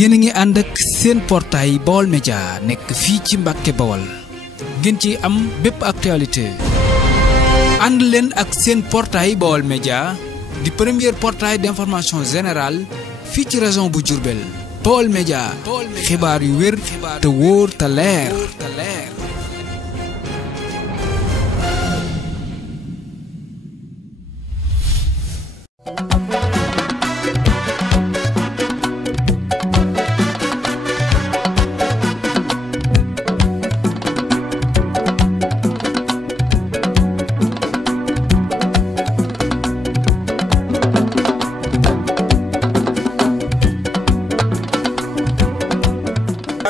yéen a ngi ànd ak seen portail Baol Média nekk fii ci Mbàkke Bawol ngeen ci am bépp actualité ànd leen ak seen portail Baol Média di premier portail d'information générale fii ci région bu Diourbel Baol Média xibaar yu wér te wóor te leer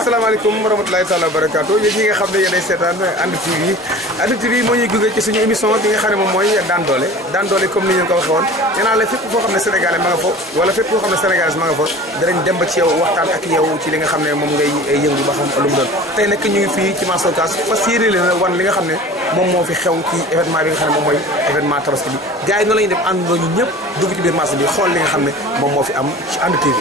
asalaamaaleykum wa rahmatulahi taala wa barakaatu yéen ñi nga xam ne yéenay seetaan And TV moo ñuy gunge ci suñu émission bi nga xam ne moom mooy daan doole comme ni ñu ko waxee woon nee naa la fépp foo xam ne sénégalais ma nga fa wala fépp foo xam ne sénégalais ma nga fa danañ dem ba ci yow waxtaan ak yow ci li nga xam ne moom ngay yëngu ba xam lu mu doon tey nag ñu ngi fii ci marché Ocass fas yéene leen wan li nga xam ne moom moo fi xew ci événement bi nga xam ne moom mooy événement tabaski bi gars yi noonu la ñuy def àndandoo ñu ñëpp dugg ci biir marché bi xool li nga xam ne moom moo fi am ci And TV.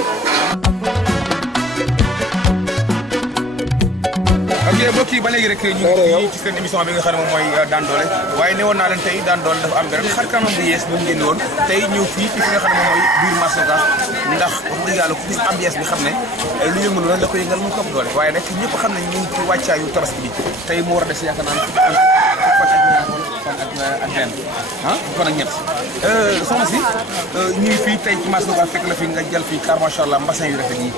ok mbokk yi ba léegi rek ñu ngi ci seen émission bi nga xam ne moom mooy daan doole waaye ne woon naa leen tey daan doole dafa am beneen xar kanam bu yees bu mu génn woon tey ñëw fii ci fi nga xam ne moom mooy biir marché Ocass ndax wax dëgg yàlla ku gis ambiance bi xam ne lu yëngu loolu la ko yëngal mu ko ëpp doole waaye nag ñëpp xam ne ñu ngi ci wàccaayu tabaski bi tey mu war a des yaakaar naa fan ak benn fan ak ñett soxna si ñu ngi fii tey ci marché Ocass fekk la fi nga jël fii car macha allah mbassin yu rafet yi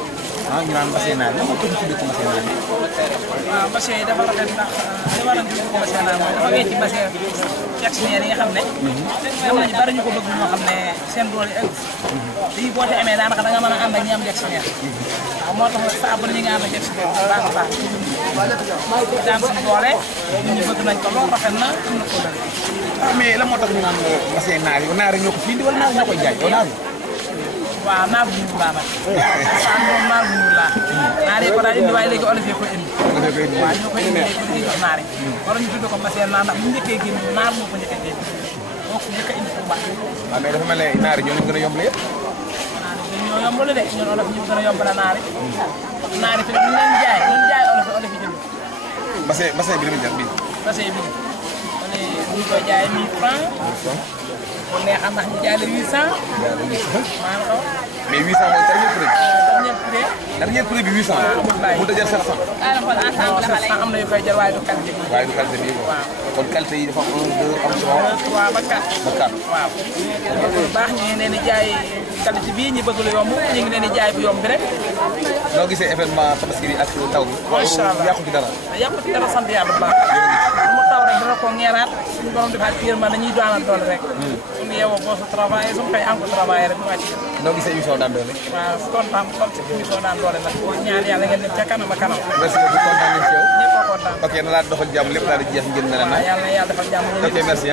ñu naan mbassin naar yi moo ko tuddee ko mbassin naar yi waaw mbassin yi dafa rafet ndax li waral ñu ko mbassin naar mooy dafa wecci mbassin actionnaire yi nga xam ne am nañu bari ñu ko bëgg ñoo xam ne seen doole egg lii boo te amee daanaka da nga mën a ànd ak ñi am actionnaire waaw moo tax sa abonné ñi nga am ak actionnaire bu baax a baax daan suñu doole nit ñi bëgg nañ ko lool rafet na am na ko dal mais la moo tax ñu naan mbassin naar yi naar yi ñoo ko fii di wala naar yi ñoo koy jaay yow naar yi waaw naar bu ñuul laa nag moom naar bu ñuul laa naar yi ko daal indi waaye léegi olof yi koy indi waaw ñoo koy indi léegi pour di jox naar yi wala ñu tudd ko mbassin naar ndax bu njëkkee génn naar moo ko njëkkee génn moo ko njëkk a indi Touba waaw mais dafa mel ne naar yi ñoo leen gën a yombale yëpp naar yi ñoo yombale de ñun olof ñu gën a yombale naar yi naar yi fi ñu leen jaay olof yi jënd bassin bi li muy jar bii bassin bi ñu koy jaay 1000 francs bu neex am ndax ñu jaay la 800 maanaam mais 800 mooy dernier prix dernier prix bi 800 mu dajal 700 am na yu koy jar waaye du qualité bi waaye du qualité bi waaw kon qualité yi dafa am 1 2 am 3 ba 4 waaw bu baax ñu ngi leen di jaay qualité bii ñu bëgg lu yomb ñu ngi leen di jaay bu yomb bi rek noo gisee événement tabaski bi ak taw bi macha allah yàqu ci dara sant yàlla bu baax mu taw rek dina ko ñeeraat suñu borom defaat firma dañuy doonal doole rek suñu yeewoo boo su travaillé suñu koy encore travaillé rek mu wàcc noo gisee émission daan doole waaw kontaan ci émission daan doole nag ñaan yàlla ngeen dem ca kanam a kanam merci beaucoup kontaan nañ ci yow ñëpp a kontaan ok na laa doxal jàmm lépp daal di jeex ngeen mel na yàlla defal jàmm ok merci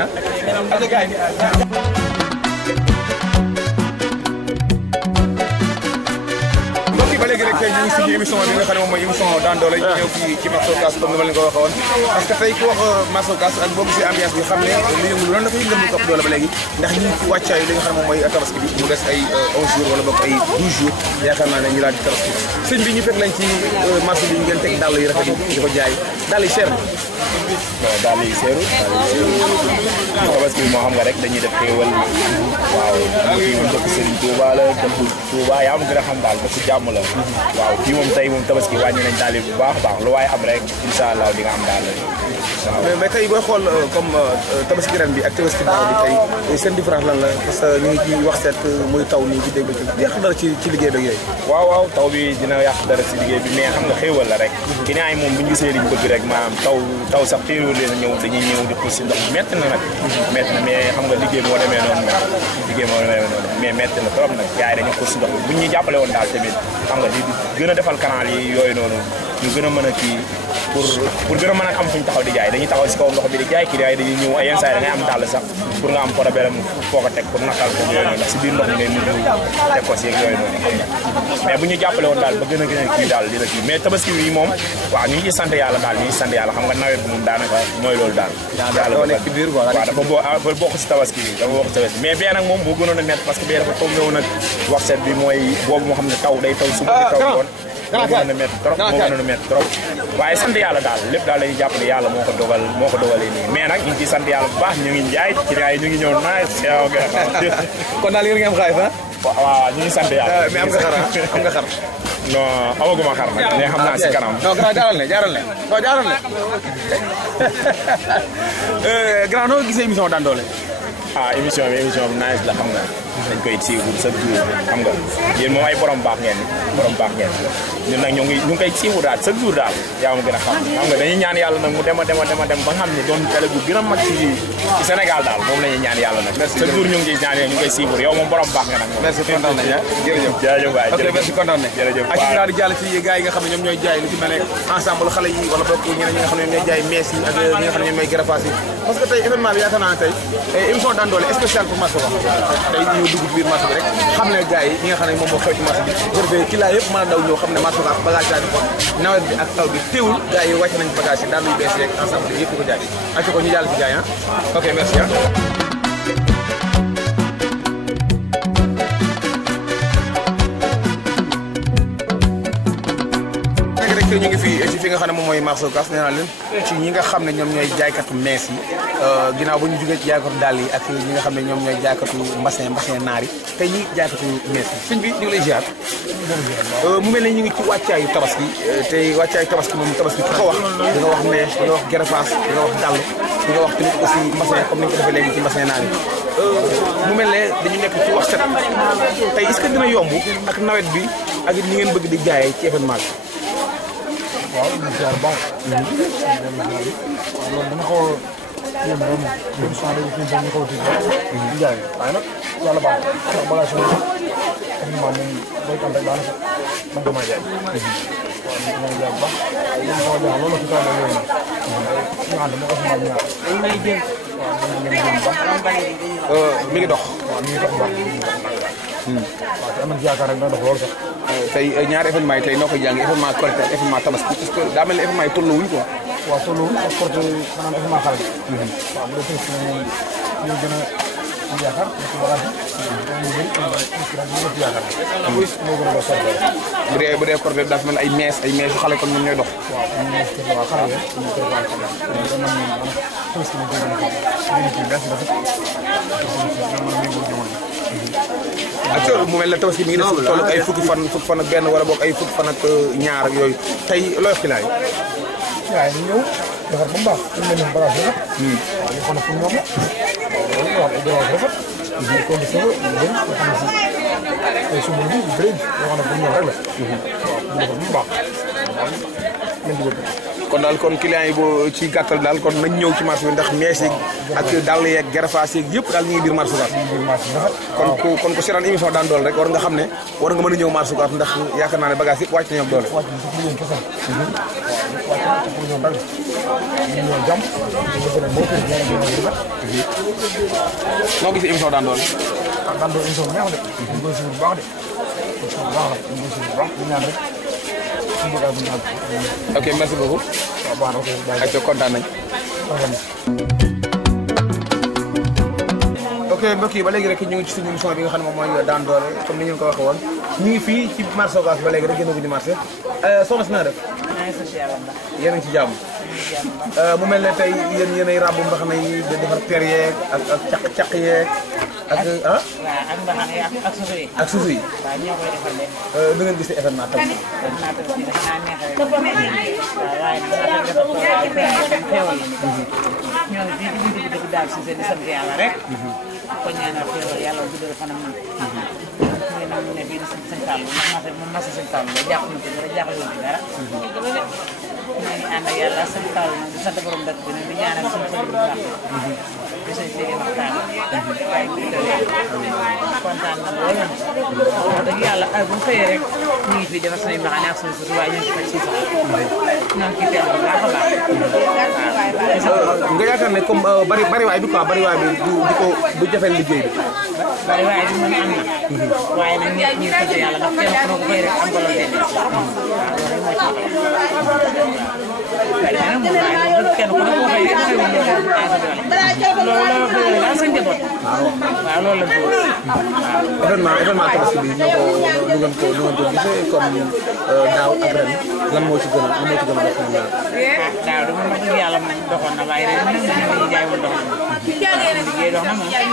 ba léegi rek ñu ngi suñu émission bi nga xam ne moom mooy émission daan doole ñu ñëw fii ci marché Ocass comme ni ma leen ko waxee woon parce que tey ku wax marché Ocass ak boo gisee ambiance bi xam ne lu yëngu loolu dafa yëngal mu topp doole ba léegi ndax ñu ngi ci wàccaayu li nga xam ne moom mooy tabaski bi mu des ay 11 jours wala boog ay 12 jours yaakaar naa ne ñu daal di tabaski sëñ bi ñu fekk lañ ci marché bi ngeen teg dàll yu rafet yi di ko jaay dàll yi cher waaw daal yi seeru tabaski bi moo xam nga rek dañuy def xéewal waaw fii moom dëkk Serigne Touba la dëkk Touba yaa am gën a xam daal dëkk jàmm la waaw fii moom tey moom tabaski wàññi nañ daal yi bu baax a baax lu waaye am rek incha allah di nga am daal waaw mais tey booy xool comme tabaski ren bi ak tabaski daaw bi tey seen différence lan la parce que ñu ngi ci wax seet muy taw nii ci dégg ci yàq dara ci liggéey beeg yooyu waaw taw bi dina yàq dara si liggéey bi mais xam nga xéewal la rek client yi moom bu ñu gisee liñ bëgg rek maanaam taw sax téeroo leen a ñëw dañuy ñëw di xuus si ndox métti na nag métti na mais xam nga liggéey moo demee noonu mais métti na trop nag gars yi dañu xuus si ndox bi buñ ñu jàppale woon daal tamit xam nga di gën a defal canal yi yooyu noonu ñu gën a mën a kii pour gën a mën a am fuñ taxaw di jaay dañuy taxaw si kaw ndox bi di jaay client yi dañuy ñëw ay yenn saa yi da ngay am dàll sax pour nga am problème foo ko teg pour natal ko yooyu noonu ndax si biir ndox mi ngay mujj teg ko si yeeg yooyu noonu xam nga mais bu ñu jàppale woon daal ba gën a kii daal dina kii mais tabaski bi moom waaw ñu ngi sant yàlla daal ñu ngi sant yàlla xam nga nawet bi moom daanaka mooy loolu daal waaw dafa bokk si tabaski bi dafa bokk si tabaski mais bee nag moom boo gënoon a net parce que bee dafa tombé woon ak waxset bi mooy boobu moo xam ne taw day taw suba di taw woon gënoon a métti trop moo gënoon a métti trop waaye sant yàlla daal lépp daal lañuy jàpp ne yàlla moo ko dogalee nii mais nag ñu ngi ciy sant yàlla bu baax ñu ngi jaay ci gars yi ñu ngi ñëw naaj kon daal yéen nga am xaalis ah waaw ñu ngi sant yàlla mais am nga xar am nga xar non amaguma xar nag mais xam naa si kanam non grand jaaral ne non jaaral ne grand noo gisee émission daan doole émission bi nice la xam nga dañ koy siiwul chaque jour xam nga yéen moom ay borom baax ngeen ñun nag ñu ngi koy siiwul daal chaque jour daal yaa ma gën a xam nga dañuy ñaan yàlla nag mu dem ba nga xam ne doon télé bu gën a mag ci Sénégal daal moom la ñuy ñaan yàlla nag chaque jour ñu ngi ñaan ñu koy siiwul yow moom borom baax nga nag moom merci kontaan nañ jërëjëf waay ok merci kontaan nañ jërëjëf ak ci daal di jàll ci gars yi nga xam ne ñoom ñooy jaay lu ci mel ne ensemble xale yi wala bokk ñeneen ñi nga xam ne ñoom ñooy jaay mees yi ak ñi nga xam ne ñoom ñooy greffage yi parce que tey événement bi yaakaar naa ne tey émission daan doole spécial pour marché wax tey ñu dugg ci biir marché bi rek xam ne gars yi ñi nga xam ne moom moo xew ci marché bi jërëjëf client yëpp mën a daw ñëw xam ne marché wax bagage yaa ngi ko nawet bi ak taw bi teewul gars yi wàcc nañ bagage yi daal luy bees yeeg ensemble yëpp ko jaay ak ko ñu jàll ci jaay ok merci ñu ngi fii ci fi nga xam ne moom mooy marché Ocass nee naa leen ci ñi nga xam ne ñoom ñooy jaaykatu mees yi ginnaaw ba ñu jógee ci jaaykatu dàll yi ak ñi nga xam ne ñoom ñooy jaaykatu mbassin naar yi tey ñi jaaykatu mees yi sëñ bi ñu ngi lay ziar mu mel ne ñu ngi ci wàccaayu tabaski tey wàccaayu tabaski moom tabaski ku ko wax di nga wax mees di nga wax greffage di nga wax dàll di nga wax tamit aussi mbassin comme ni ñu ko defee léegi ci mbassin naar yi mu mel ne dañu nekk ci wax set tey est-ce que dina yomb ak nawet bi ak ñi ngeen bëgg di jaayee ci événement bi waaw ñu ziar baax. loolu dana xaw a yéem ren émission bi fi ñu xaw a tiit di jaay waaye nag yàlla baax na bagage yi moom béykat rek daanaka man damaa jaay. waaw ñu ngi jaay bu baax li ma xaw a jaaxal loolu la fi taw yooyu nag. ñu ànd ma ko fi maal ñaar. waaw ñu ngi leen bu baax. mi ngi dox. waaw mi ngi dox bu baax. waaw te am nañ ci yaakaar rek dina dox loolu sax. tey ñaari événement yi tey noo koy jàngee événement Korité ak événement Tabaski parce que daa mel ne événement yi tolluwuñ quoi. waaw tolluwuñ ak Korité maanaam événement xale bi. waaw bu dee Tabaski nag moom ñu gën a am yaakaar parce que bagage yi. ñu bëri yaakaar moo gën a doon soxla. bu dee Korité dafa mel ay mees yu xale kon ñoom ñooy dox. waaw ñu mees kër waa xale yi ñu kër waa xale yi. kon man maanaam Tabaski nag gën a xam ñu ci bees dafa ak mu mel ne Tabaski mi ngi def toll ay fukki fan ak benn wala boog ay fukki fan ak ñaar ak yooyu tey looy wax ci laay. waaw ñu ñëw defar ba mu baax ñu mel ni bagage rafet. waaw ñu xam ne pour ñoom la. waaw loolu wax dëgg yàlla rafet. ñu condition la ñu bëri nga xam ne si ay sumbul bi yu bëri yoo xam ne pour ñoom rek la. waaw ñu defar ba mu baax. kon daal kon client yi boo ci gàttal daal kon nañ ñëw ci marché bi ndax mees yi ak dàll yeeg greffage yeeg yëpp daal ñu ngi biir marché Ocass. kon ko seetaan émission daan doole rek war nga xam ne war nga mën a ñëw marché Ocass ndax yaakaar naa ne bagage yëpp wàcc nañu ak doole. wàcc nañu liggéey kese. waaw wàcc nañu pour ñoom rek ñu ñëw jàmm ñu bëgg leen boo ko ñëwee ñu ngi noo gisee émission daan doole. ah daan doole émission bu neex de. ñu koy suivre bu baax de. émission bu baax la ñu koy suivre bu baax ñu ñaan rek. ok merci beaucoup. waaw baax na ok ak kontaan nañ. ok mbokk yi ba léegi rek ñu ngi ci suñu émission bi nga xam ne moom mooy daan doole comme ni ñu ko waxee woon ñu ngi fii ci marché Ocass ba léegi rek génn ko di marché soxna si na def. yéen a ngi ci jàmm. mu mel ne tey yéenay ràbb mbaxana yi di defar per yeeg ak caq yeeg ak ah. waaw ak mbaxana yi ak susu yi. ak susu yi. waaw ñoo koy defal léegi. nu ngeen gisee événement tam. événement tam bi dafa naa neex rek. waaw waaye dafa defar ko waaye xéewal la. ñoo ngi fii di dugg daal si seen di sant yàlla rek. ko ñaanal xéewal yàlla guddal fanam man. ñu nag mu ne fii di sant sëñ Fallou ndax moom masa sëñ Fallou la jàpp na ci dara jàppale ci dara. maa ngi ànd ak yàlla sëñ Fallou nag di sant borom dëkk bi nag di ñaanal suñu sëñ bu baax di sëñ Sidi Maxtaar waaye kontaan na loolu wax dëgg yàlla ay bu ñu xëyee rek ñu ngi fii defar suñuy mbaxane ak suñu suuf waaye ñu ngi faj si sax ñoo ngi ciy teel bu baax a baax nga yaakaar ne comme bariwaay bi quoi bariwaay bi du jafeel liggéey bi. bari waaye du mën am na waaye nag ñëpp ñu sant yàlla ndax kenn ku koy rek am volonté waaw loolu moo ci waaye kenn ku ne koo xëy rek xëy na loolu daal sa njaboot waaw loolu la événement tabaski bi ñoo ko lu ngeen ko gisee comme daaw ak ren lan moo ci gën a def ñaar daaw de moom wax dëgg yàlla moom doxoon na waaye ren nag dañuy jaay wul dox liggéey dox na moom ndax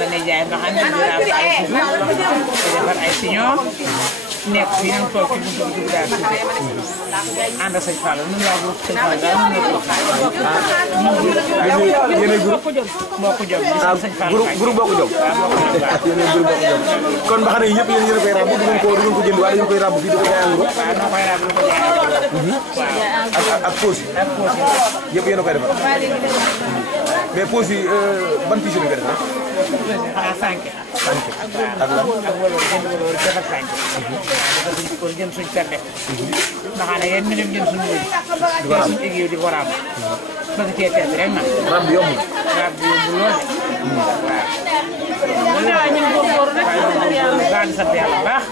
dañuy jaay ndox andi di ay suuf di defar ay signor nekk fii ñu toog ci buntu bi daal suufe ànd ak sëñ Fall ñun waa groupe sëñ Fall daal ñu nekk yéenay groupe Bokk Jom sëñ Fall groupe Bokk Jom yéenay groupe Bokk Jom kon ba xam ne yëpp yéen a koy ràbb du ngeen ko jënd waaye dañu koy ràbb fii di ko jaay engrais waaw noo koy ràbb lu ko jaay ak poos yi yëpp yéen a koy defar mais poos yi ban tissu la nga defar xanaa sànq ak lan ak wala jënd wala defar sànq dafa suñ ko jëm suñ per def ndax ne yéen ñu dem jëm suñu wëj jël suñu égiw di ko ràbb bëgg cee tedd rek nag ràbb yomb ràbb yomb lool waaw ñun góorgóorlu rek baax di sant yàlla baax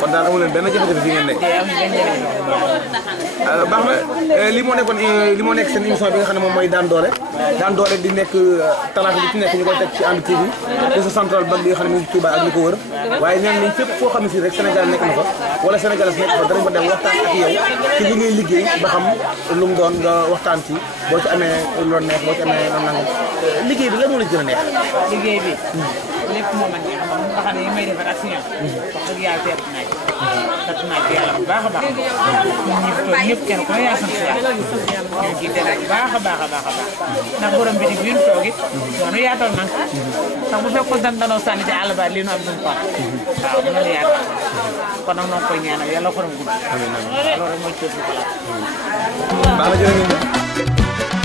kon daal amu leen benn jafe-jafe fi ngeen nekk baax na li moo nekk seen émission bi nga xam ne moom mooy daan doole di nekk talaata bi ci nekk ñu koy teg ci Hann TV réseau central banque bi nga xam ne mu ngi Touba ak li ko wër waaye ñaan nañ fépp foo xam ne si rek Sénégal nekk na fa wala Sénégalais nekk fa danañ fa dem waxtaan ak yow ci li ngay liggéey ba xam lu mu doon nga waxtaan ci boo ci amee loolu neex boo ci amee loolu nangam liggéey bi lan moo la gën a neex liggéey bi lépp moo man neex moom nga xam ne yi may defar ak si ñoom wax dëgg yàlla teet naaj sant naa ci yàlla bu baax a baax ñun ñi fi toog ñëpp kenn ku ne yaa sant yàlla ñu ngi ciy def bu baax a baax a baax a baax ndax borom bi bi ñu toog it noonu yaatal nag sax bu fekkoon dan danoo sànni ci àll ba lii nu am duñ ko waaw noonu yaatal kon nag noo koy ñaanal yàlla xorom gudd loolu rek mooy cër bi baax na jërëjëf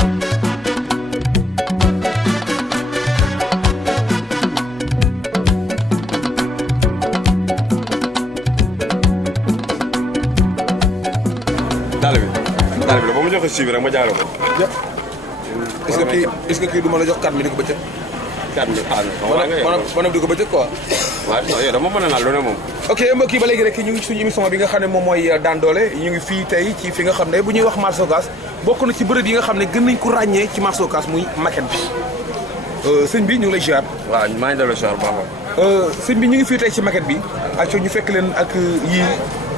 daal bi la ba ma joxe suivi rek ma jaaree ko. est-ce que kii du ma la jox carte bi di ko bëccëg. carte bi maanaam di ko bëccëg quoi. waaw non yow dama mën a naan lu ne moom. ok mbokk yi ba léegi rek ñu ngi suñu émission bi nga xam ne moom mooy daan doole ñu ngi fii tey ci fi nga xam ne bu ñuy wax marché Ocass bokk na ci bërëb yi nga xam ne gën nañ ko ràññee ci marché Ocass muy maquette bi sëñ bi ñu ngi lay ziar. waaw maa ngi delloo ziar bu baax sëñ bi ñu ngi fii tey ci maquette bi ak ñu fekk leen ak yii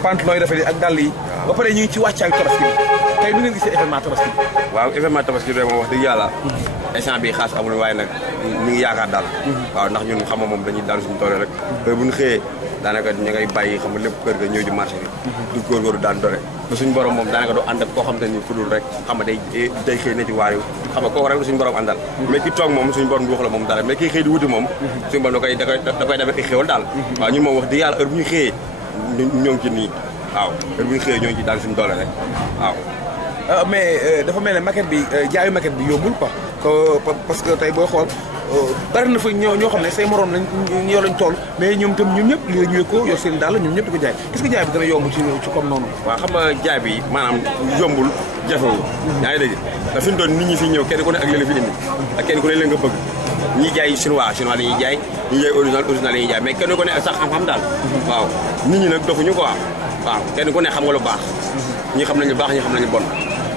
pantalon yi rafet yi ak dàll yi ba pare ñu ngi ci wàccaay tabaski bi tey nu ngeen gisee événement tabaski bi. waaw événement tabaski bi moom wax dëgg yàlla instant bi xaas amul waaye nag ñu ngi yaakaar daal waaw ndax ñun xam nga moom dañuy daan suñu doole rek bu ñu xëyee daanaka ñu ngay bàyyi xam nga lépp kër ga ñëw di marché bi du góorgóorlu daan doole ba suñu borom moom daanaka doo ànd ak koo xam te ni ku dul rek xam nga day xëy ne ci waar yu xam nga kooku rek suñu borom àndal mais ki toog moom suñu borom du wax la moom dara mais kii xëy di wuti moom suñu borom da koy defee ay xéwal daal waaw ñun moom wax dëgg yàlla heure bu ñu xëyee ñoo ngi ci nii waaw heure bu ñu xëyee ñoo ngi ci daan suñu doole rek waaw mais dafa mel ne maquette bi jaayu maquette bi yombul quoi parce que tey booy xool bari na fa ñoo xam ne say morom lañ ñoo lañ toll mais ñoom itam ñun ñëpp li ñuy ko yor seen daal ñoom ñëpp di ko jaay est-ce que jaay bi dana yomb ci comme noonu. waaw xam nga jaay bi maanaam yombul jafewul yaa ngi dégg te fi mu doon nit ñi fi ñëw kenn ku ne ak leen fi indi ak kenn ku ne leen nga bëgg ñi jaay chinois la ñuy jaay ñi jaay original la ñuy jaay mais kenn ku ne ak sax xam-xam daal waaw nit ñi nag dofuñu quoi waaw kenn ku ne xam nga lu baax ñi xam nañu baax ñi xam nañu bon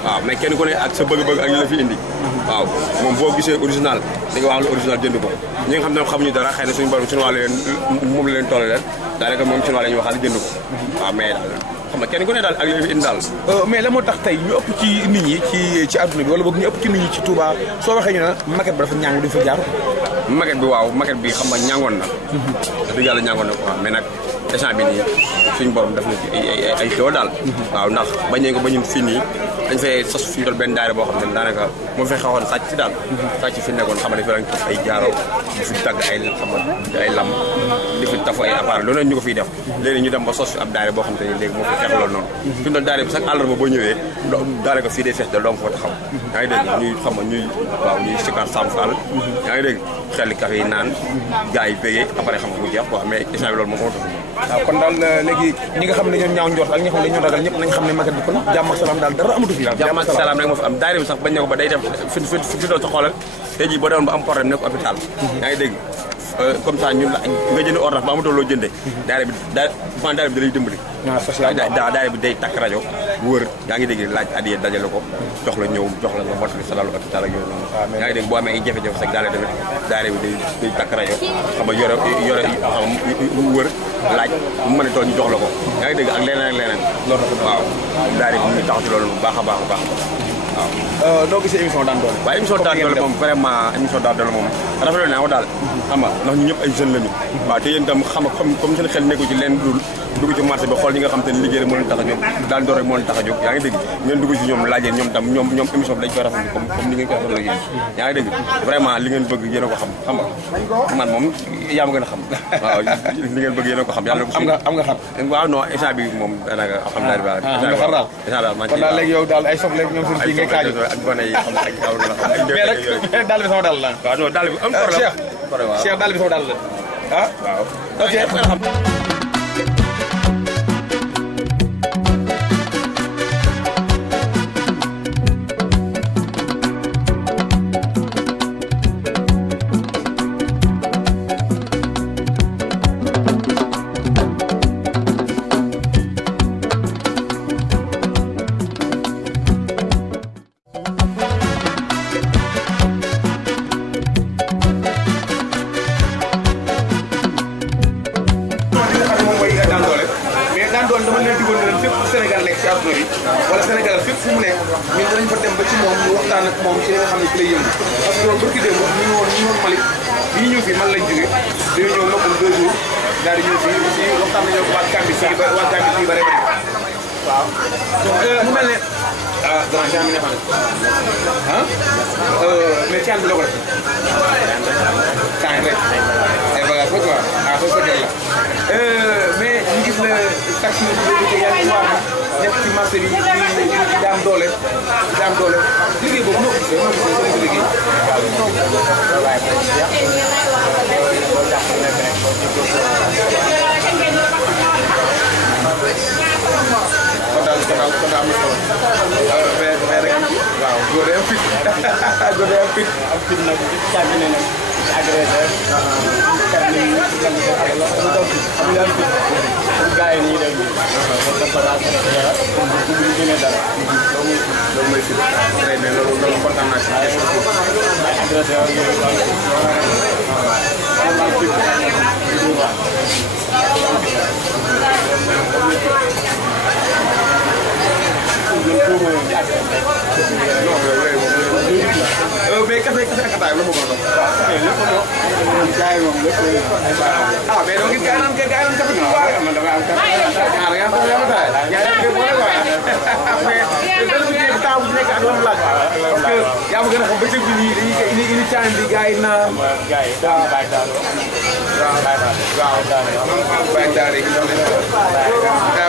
waaw mais kenn ku ne ak sa bëgg-bëgg ak li la fi indi waaw moom boo gisee original di nga wax lu original jënd ko ñi nga xam ne xamuñu dara xëy na suñu borom chinois la leen moom la leen toll leen daanaka moom chinois la ñuy waxal jënd ko waaw mais daal xam nga kenn ku ne daal ak li la fi indi daal mais la moo tax tey ñu ëpp ci nit ñi ci àdduna bi wala boog ñu ëpp ci nit ñi ci Touba soo waxee ñu ne maquette bi dafa ñàng du fa jaar maquette bi waaw maquette bi xam nga ñàngoon na dëgg yàlla ñàngoon na quoi mais nag instant bi nii suñu borom def na ci ay xéwal daal waaw ndax bañee ko ba ñun fii nii dañ fay sos fii doon benn daayira boo xam ne daanaka moo fay xawoon sàcc si daal sàcc fi nekkoon xam ne fi lañ taf ay jaaro di fi tagg ay xam ay lam di fi taf ay appareil loolu ñu ko fiy def léegi ñu dem ba sos fi ab daayira boo xam te ni léegi moo fi xeex loolu noonu fi mu doon daayira bi sax àllarba boo ñëwee daanaka fii day fees de doom fa taxaw yaa ngi dégg ñuy xam nga ñuy sikar Sam Fall yaa ngi dégg xel café yi naan gars yi bégee après xam nga mu jeex quoi mais instant bi loolu moom amatu waaw kon daal léegi ñi nga xam ne ñoom ñaaw njort ak ñi nga xam ne ñoo ragal ñëpp nañ xam ne maquette bi kon jàmm ak salaam daal dara amatu fi jàmm ak salaam rek moo fi am daayira bi sax bañ ne ko ba day dem fi doon sa xoolal tey jii boo demoon ba am problème ne ko hôpital yaa ngi dégg comme ça ñun la nga jënd ordonnance ba amatoo loo jëndee daara bi da lay dimbali daara bi day takk rajo wër yaa ngi dégg laaj addiye dajale ko jox la ñëw jox la nga mottali sa lalu hôpital ak yooyu noonu yaa ngi dégg boo amee ay jafe-jafe sax daara tamit daara bi day takk rajo xam nga yore xam wër laaj mu mën a tool ñu jox la ko yaa ngi dégg ak leneen waaw daara bi ñu taxaw ci loolu bu baax a baax waaw noo gisee émission daan doole waaw émission daan doole moom vraiment émission daan doole moom rafetlu naa ko daal xam nga ndax ñu ñëpp ay jeunes lañu waaw te yéen itam xam nga comme seen xel nekku ci leen dul dugg ci marché bi xool ñi nga xam te ne liggéey moo leen tax a jóg daan doole rek moo leen tax a jóg yaa ngi dégg ngeen dugg ci ñoom laajee ñoom tam ñoom émission bi dañ koy rafetlu comme ni ngeen koy rafetlu yéen yaa ngi dégg vraiment li ngeen bëgg yéen a ko xam nga man moom yaa ma gën a xam waaw li ngeen bëgg yéen a ko xam yàlla ko am nga xar waaw non instant bi moom daanaka alhamdulilah kon daal léegi yow daal ay soble ñoom suñu kii ngay kaaju ak gone yi xam ak aw la mais daal bi sama daal la waaw non daal bi am problème Cheikh daal bi sama daal la ah waaw ok wala Sénégal fépp fu mu nekk ñun dinañ fa dem ba ci moom ñu waxtaan ak moom ci li nga xam ne ci lay yëngu parce que loolu barki démb ñu woon Malick bi ñu ñëw fii man lañ jógee dañu ñëw noppal 2 jours daal di ñëw fii aussi waxtaan nañoo ko waa Gambie fii waa Gambie fii bare bare waaw mu mel ne ah grand Jean mi ne xam ne ah mais caan bi la ko def caan rek ay bagage quoi ah foofu ko la mais ñu gis la taxi bi yaa ngi waar nekk ci marché bi di daan doole liggéey boobu noo gisee seen liggéey kon daal am na solo mais rek waaw góor day am fit góor day am fit nag càgg ne nag agressé kat ni xam nga am fit gars yi nii def ni dafa daal dara bu ñu gënee dara loolu mooy fit très bien loolu kontaan naa si agressé mais café ak ataay la ma ko doon. waaw jaay moom lépp ah mais donc gars yi naan café gi waaw man dama am café ah da nga am café am ataay jaay nañ ko boole quoi mais benn bu nekk temps bu nekk ak la mu laaj parce que yaa ma gën a xam bëccëg bi nii dañuy indi time bi gars yi naan gars yi waaw bàyyi daal waaw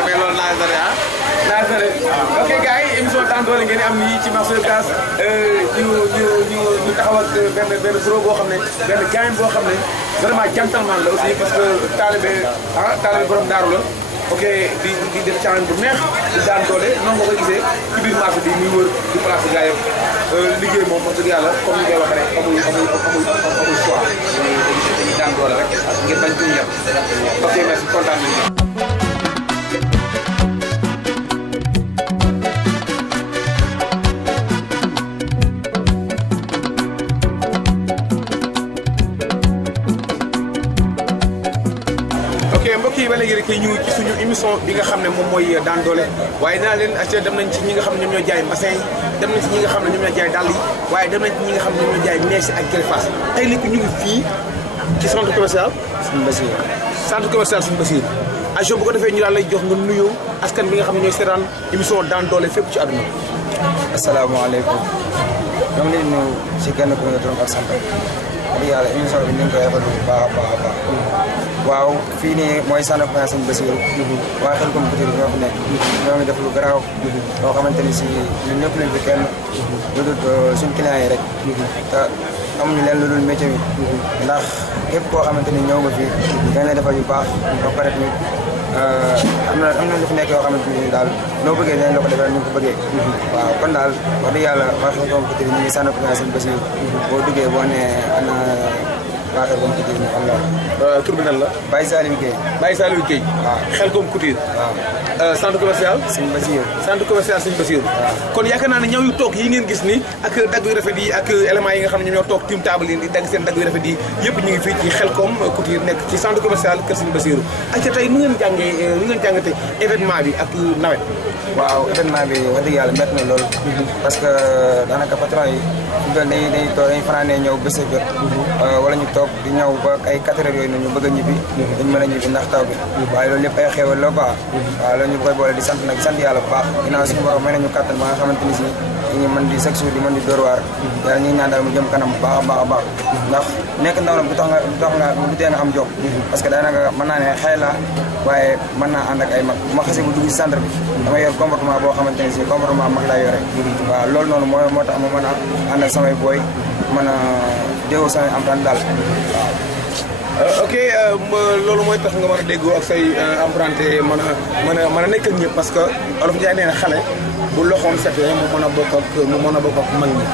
mais loolu naa dara ah naa dara ok gars yi émission Daan Doole ngeen am nii ci marché Ocass ñu taxaw ak benn pro boo xam ne benn gaañ boo xam ne vraiment gentleman la aussi parce que taalibe borom daaru la ok di def challenge bu neex di daan doole noonu nga ko gisee ci biir marché bi muy wër di place gars yëpp liggéey moom wax dëgg yàlla comme ni koy waxee rek amul choix dañuy daan doole rek ngir bañ ko yem ok merci kontaan nañu mbokk yi ba léegi rek ñu ci suñu émission bi nga xam ne moom mooy daan doole waaye naa leen acte dem nañ ci ñi nga xam ne ñoom ñoo jaay bassin yi dem nañ ci ñi nga xam ne ñoom ñoo jaay dàll yi waaye dem nañ ci ñi nga xam ne ñoom ñoo jaay mees ak greffage tey léegi ñu ngi fii ci centre commercial Serigne Bassirou centre commercial Serigne Bassirou agent bu ko defee ñu daal lay jox nga nuyoo askan bi nga xam ne ñooy seetaan émission daan doole fépp ci àdduna asalaamaaleykum ñoo ngi leen di nuyu si kenn ku ne turam ak sant wax yàlla émission bi ñu ngi koy rafetlu bu baax a baax a baax waaw fii nii mooy centre commercial Serigne Bassirou waa Xelcom Couture ñoo fi nekk ñoo ngi def lu garaaw loo xamante ni si ñun ñëpp lañ fi kenn lu dul suñu client yi rek te amuñu leen lu dul métier bi ndax képp koo xamante ni ñëw nga fi dañ lay defal yu baax ba pare tamit am na lu fi nekk yoo xamante ni daal noo bëggee dañ la ko defee ñu ko bëggee waaw kon daal wax dëgg yàlla waa Xelcom Couture ñu ngi centre commercial Serigne Bassirou boo duggee boo nee ana waa Xelcom Couture ñu xam loolu. tur bi nan la. Baye Saliou Gueye. Baye Saliou Gueye. waaw Xelcom Couture. waaw. centre commercial. Sëñ Bassirou. centre commercial Sëñ Bassirou. kon yaakaar naa ne ñaw yu toog yi ngeen gis ni ak dagg yu rafet yi ak éléments yi nga xam ne ñoom ñoo toog tim table yi di dagg seen dagg yu rafet yi yëpp ñu ngi fii ci Xelcom Couture nekk ci centre commercial Kër Sëñ Bassirou. acca tey nu ngeen jàngate événement bi ak nawet. waaw événement bi wax dëgg yàlla métti na lool. parce que daanaka patron yi dañuy toog dañuy fanaanee ñëw bés a jot. wala ñu toog di ñëw ba ay 4 heures yooyu noonu ñu bëgg a ñibbi. dañ mën a ñibbi ndax taw bi. waaye loolu lépp ay xéewal la quoi. waaw loolu ñu koy boole di sant nag sant yàlla bu baax ginnaaw suñu borom may nañu kàttan ba nga xamante ni si ñu mën di chaque jour di mën di door waar. yàlla ñu ngi ñaan daal mu jëm kanam bu baax a baax a baax. ndax nekk ndaw nag du tax nga tee nga am jox. parce que daanaka mën naa ne xëy la waaye mën naa ànd ak ay mag bu ma xasee bu dugg ci centre bi dama yor comportement boo xamante ne si comportement mag laa yore. waaw loolu noonu moo tax ma mën a ànd ak samay booy mën a déggoo samay emprunté daal waaw. ok loolu mooy tax nga mën a déggoo ak say emprunté mën a nekk ak ñëpp parce que olof Ndiaye nee na xale bu loxoom setee mu mën a bokk ak mag ñi.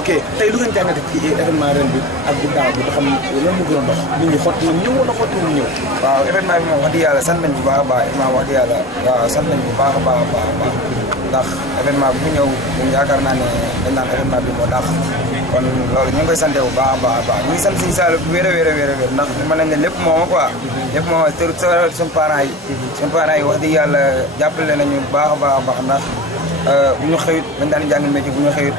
ok tey lu ngeen jàngate ci événement ren bi ak bu daaw bi nga xam lan mu gën a dox nit ñi xotti nañ ñëw wala xotti nañ ñëw. waaw événement bi moom wax dëgg yàlla sant nañ bu baax a baax événement wax dëgg yàlla waaw sant nañ bu baax a baax a baax ndax événement bu ñëw ñun yaakaar naa ne dañ naan événement bi moo daax kon loolu ñu ngi koy sant bu baax a baax a baax ñu ngi sant suñu saal bu wér a wér a wér ndax mën nañ ne lépp moom quoi lépp moom te suñu parents yi wax dëgg yàlla jàppale nañu bu baax a baax a baax ndax bu ñu xëyut dañ daan jàng métier bu ñu xëyut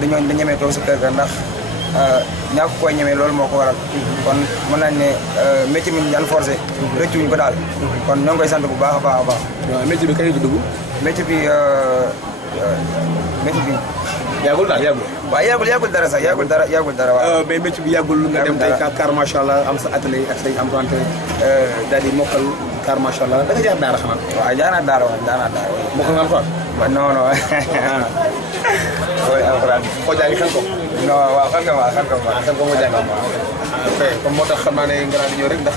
dañoo ñemee toog si kër ga ndax ñàkk koy ñemee loolu moo ko waral kon mën nañ ne métier mi ñu daan forcé rëccuwuñ ko daal kon ñoo ngi koy sant bu baax a baax a baax. waaw métier bi kañ la dugg. métier bi yàggul daal yàggul. waaw yàggul dara sax yàggul dara waaw. mais métier bi yàggul nga dem tey car macha allah am sa atelier ak say emprunté daal di mokkal car macha allah da nga jaar daara xanaa. waaw jaar naa daara mokkal nga alxuraan. waaw non non. mooy alxuraan. koo jàngi xel ko. non waaw xel ko moo jàng. ok comme moo tax xam naa ne nga daal di ñëw rek ndax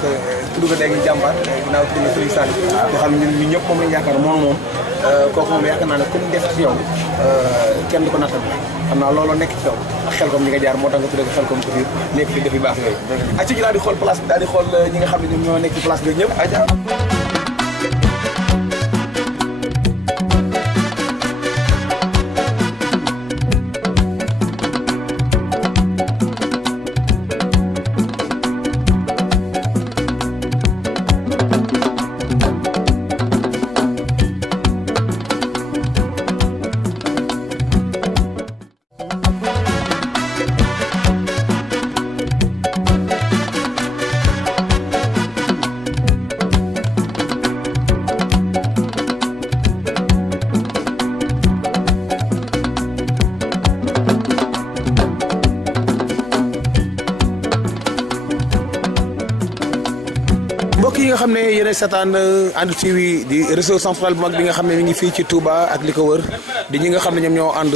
tudd nga léegi jàmbaar ginnaaw tudd nga Serigne Sall nga xam ne ñun ñëpp moom lañu yaakaar moom kooku moom yaakaar naa ne comme def ci yow kenn du ko nattal xam naa looloo nekk ci yow ak Xelcom ñi nga jaar moo tax nga tuddee ko Xelcom Couture nekk fi def yu baax yooyu. acca ñu daal di xool place bi daal di xool ñi nga xam ne ñoom ñoo nekk ci place bi ñëpp aja. mbokk yi nga xam ne yéen a seetaan ànd TV di réseau central bu mag bi nga xam ne mi ngi fii ci Touba ak li ko wër di ñi nga xam ne ñoom ñoo ànd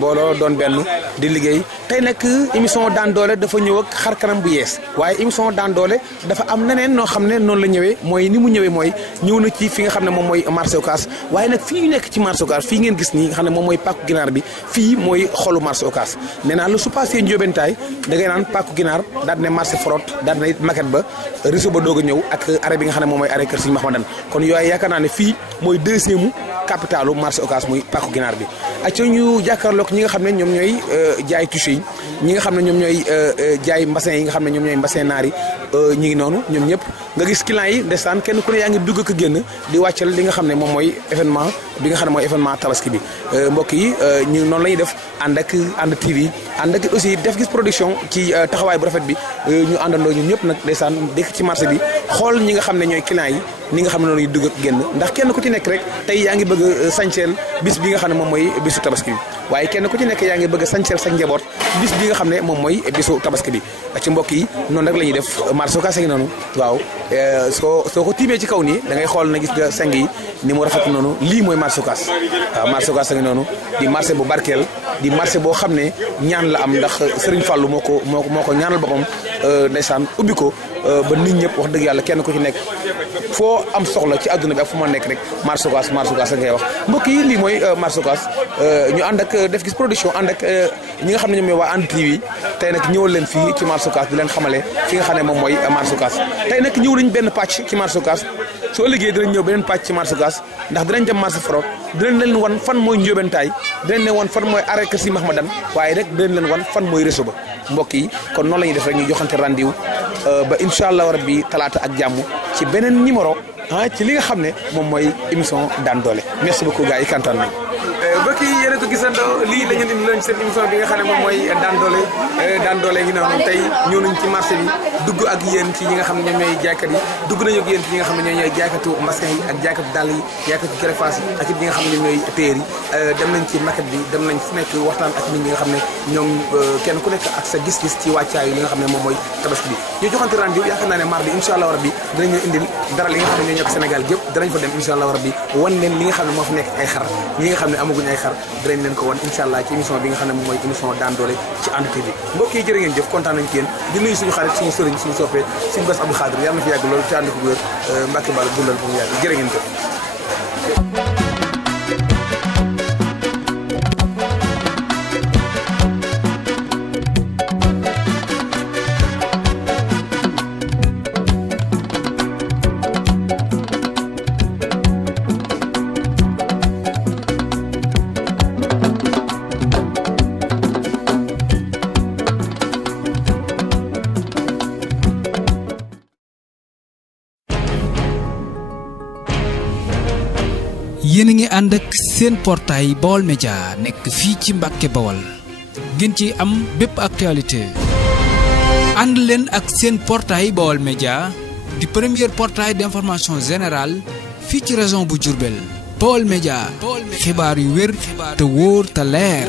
booloo doon benn di liggéey tey nag émission daan doole dafa ñëw ak xar kanam bu yees waaye émission daan doole dafa am neneen noo xam ne noonu la ñëwee mooy ni mu ñëwee mooy ñëw na ci fi nga xam ne moom mooy marché Ocass waaye nag fii ñu nekk ci marché Ocass fii ngeen gis nii nga xam ne moom mooy pàkku ginaar bi fii mooy xolu marché Ocass nee naa la su passé njóobentaay da ngay naan pàkku ginaar daal ne marché Forot daal ne maquette ba réseau ba doog a ñëw ak arrêt bi nga xam ne moom mooy arrêt Kër Sëñ Mahamadan kon yooyu yaakaar naa ne fii mooy deuxième capitalu marché Ocass muy pàkku ginaar bi ak ñu jàkkaarloog ñi nga xam ne ñoom ñooy jaay touché yi ñi nga xam ne ñoom ñooy jaay mbassin yi nga xam ne ñoom ñooy mbassin naar yi ñi ngi noonu ñoom ñëpp nga gis client yi ndeysaan kenn ku ne yaa ngi dugg ak génn di wàccal li nga xam ne moom mooy événement bi nga xam ne mooy événement tabaski bi mbokk yi ñu noonu la ñuy def ànd ak ànd TV ànd ak aussi def gis production ci taxawaay bu rafet bi ñu àndandoo ñun ñëpp nag ndeysaan dëkk ci marché bi xool ñi nga xam ne ñooy client yi ni nga xam ne noonu ñuy dugg ak génn ndax kenn ku ci nekk rek tey yaa ngi bëgg a sañseel bis bi nga xam ne moom mooy bisu tabaski bi waaye kenn ku ci nekk yaa ngi bëgg a sañseel sa njaboot bis bi nga xam ne moom mooy bisu tabaski bi ci mbokk yi noonu rek la ñuy def marché Ocass ngi noonu waaw soo ko tiimee ci kaw nii da ngay xool na gis nga seng yi ni mu rafet noonu lii mooy marché Ocass waaw marché Ocass ngi noonu di marché bu barkeel di marché boo xam ne ñaan la am ndax Serigne Fallou moo ko ñaanal boppam ndeysaan ubbi ko ba nit ñëpp wax dëgg yàlla kenn ku ci nekk foo am soxla ci àdduna bi ak fu ma nekk rek marché Ocass la ngay wax mbokk yi lii mooy marché Ocass ñu ànd ak Def Gis Production ànd ak ñi nga xam ne ñoom ñooy waa And TV tey nag ñëwal leen fii ci marché Ocass di leen xamale fi nga xam ne moom mooy marché Ocass tey nag ñëw nañ benn pàcc ci marché Ocass soo liggéey dinañ ñëw beneen pàcc ci marché Ocass ndax dinañ dem marché Frog dinañ leen wan fan mooy Ndiobentaay dinañ leen wan fan mooy arrêt Kër Si Mahmadan waaye rek dinañ leen wan fan mooy réseau ba mbokk yi kon noonu la ñuy def rek ñu joxante rendez-vous ba incha allah rabbi talaata ak jàmm ci beneen numéro ci li nga xam ne moom mooy émission Daan Doole merci beaucoup gars yi kontaan nañ mbokk yi yéen a ko gisandoo lii la ñu indi leen seen émission bi nga xam ne moom mooy Daan Doole ngi noonu tey ñëw nañ ci marché bi dugg ak yéen ci ñi nga xam ne ñoom ñooy jaaykat yi dugg nañu ak yéen ci ñi nga xam ne ñoom ñooy jaaykatu mbassin yi ak jaaykatu dàll yi jaaykatu greffage yi ak it ñi nga xam ne ñoom ñooy téer yi dem nañ ci maquette bi dem nañ fu nekk waxtaan ak nit ñi nga xam ne ñoom kenn ku nekk ak sa gis-gis ci wàccaayu li nga xam ne moom mooy tabaski bi ñu joxante rendez-vous yaakaar naa ne mardi incha allah rabbi dinañ leen indil dara li nga xam ne ñoo ñëpp Sénégal gépp danañ fa dem incha allah rabbi wan leen li nga xam ne moo fa nekk ay xar ñi nga xam ne amaguñ ay xar dinañ leen ko wan incha allah ci émission bi nga xam ne moom mooy émission Daan Doole ci And TV mbokk yi jërë ngeen jëf kontaan nañ ci yéen di nuyu suñu xarit suñu sëriñ suñu soppee suñu Bass Abdou Khadre yàlla na fi yàgg loolu ci ànd ko wér Mbacke Balla dundal bu mu yàgg jërë ngeen jëf yéen a ngi ànd ak seen portail Baol Média nekk fii ci Mbàkke Bawol ngeen ci am bépp actualité ànd leen ak seen portail Baol Média di premier portail d'information générale fii ci région bu Diourbel Baol Média xibaar yu wér te wóor te leer